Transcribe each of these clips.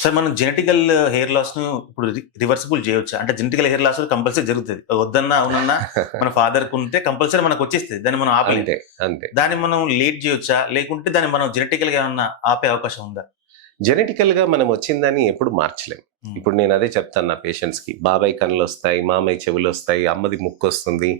Sir మనం genetical hair loss ను ఇప్పుడు రివర్సిబుల్ చేయొచ్చా? అంటే జెనెటికల్ హెయిర్ లాస్ కంపల్సరీ జరుగుతుంది. వద్దన్నా అవునన్నా మన ఫాదర్ కు ఉంటే కంపల్సరీ మనకు వచ్చేస్తుంది. దాన్ని మనం ఆపలేం. అంతే అంతే. దాన్ని మనం లేట్ చేయొచ్చా? లేకుంటే దాన్ని మనం జెనెటికల్ గా ఏమన్నా ఆపే అవకాశం ఉందా? జెనెటికల్ గా మనం వచ్చిందని ఎప్పుడు మార్చలేం. ఇప్పుడు నేను అదే చెప్తాను నా పేషెంట్స్ కి, బాబాయ్ కళ్ళు వస్తాయి, మామయ్య చెవులు వస్తాయి, అమ్మది ముక్కు వస్తుంది.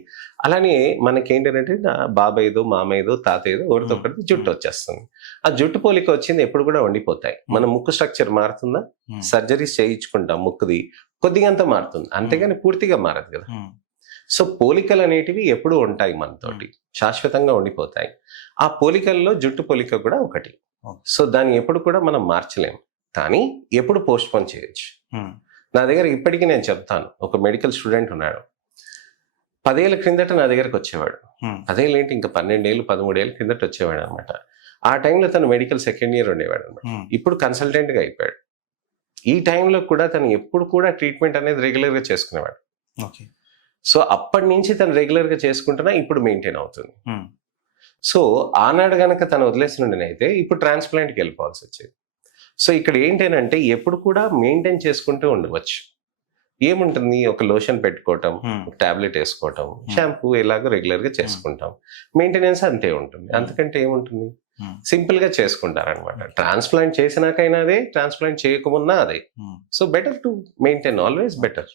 అలానే మనకేంటంటే బాబాయ్దో, మామయ్యదో, తాతయ్యదో ఒకరితో ఒకరిది జుట్టు వచ్చేస్తుంది. ఆ జుట్టు పోలిక వచ్చింది ఎప్పుడు కూడా ఉండిపోతాయి. మన ముక్కు స్ట్రక్చర్ మారుతుందా? సర్జరీస్ చేయించుకుంటాం, ముక్కుది కొద్దిగా అంతా మారుతుంది, అంతేగాని పూర్తిగా మారదు కదా. సో పోలికలు అనేటివి ఎప్పుడు ఉంటాయి, మనతోటి శాశ్వతంగా ఉండిపోతాయి. ఆ పోలికల్లో జుట్టు పోలిక కూడా ఒకటి. సో దాన్ని ఎప్పుడు కూడా మనం మార్చలేం, కానీ ఎప్పుడు పోస్ట్ పోన్ చేయొచ్చు. నా దగ్గర ఇప్పటికీ నేను చెప్తాను, ఒక మెడికల్ స్టూడెంట్ ఉన్నాడు. 10 ఏళ్ల క్రిందట నా దగ్గరకు వచ్చేవాడు. 10 ఏళ్ళు ఏంటి, ఇంకా 12 ఏళ్ళు 13 ఏళ్ళ క్రిందట వచ్చేవాడు అనమాట. ఆ టైంలో తను మెడికల్ సెకండ్ ఇయర్ ఉండేవాడు అనమాట. ఇప్పుడు కన్సల్టెంట్ గా అయిపోయాడు. ఈ టైంలో కూడా తను ఎప్పుడు కూడా ట్రీట్మెంట్ అనేది రెగ్యులర్ గా చేసుకునేవాడు. సో అప్పటి నుంచి తను రెగ్యులర్ గా చేసుకుంటున్నా ఇప్పుడు మెయింటైన్ అవుతుంది. సో ఆనాడు గనక తను వదిలేసినైతే ఇప్పుడు ట్రాన్స్ప్లాంట్కి వెళ్ళిపోవాల్సి వచ్చేది. సో ఇక్కడ ఏంటంటే ఎప్పుడు కూడా మెయింటైన్ చేసుకుంటూ ఉండవచ్చు. ఏముంటుంది, ఒక లోషన్ పెట్టుకోవటం, ఒక టాబ్లెట్ వేసుకోవటం, షాంపూ ఎలాగో రెగ్యులర్ గా చేసుకుంటాం, మెయింటెనెన్స్ అంతే ఉంటుంది. అంతకంటే ఏముంటుంది, సింపుల్ గా చేసుకుంటారనమాట. ట్రాన్స్ప్లాంట్ చేసినాకైనా అదే, ట్రాన్స్ప్లాంట్ చేయకమున్నా అదే. So better to maintain, always better.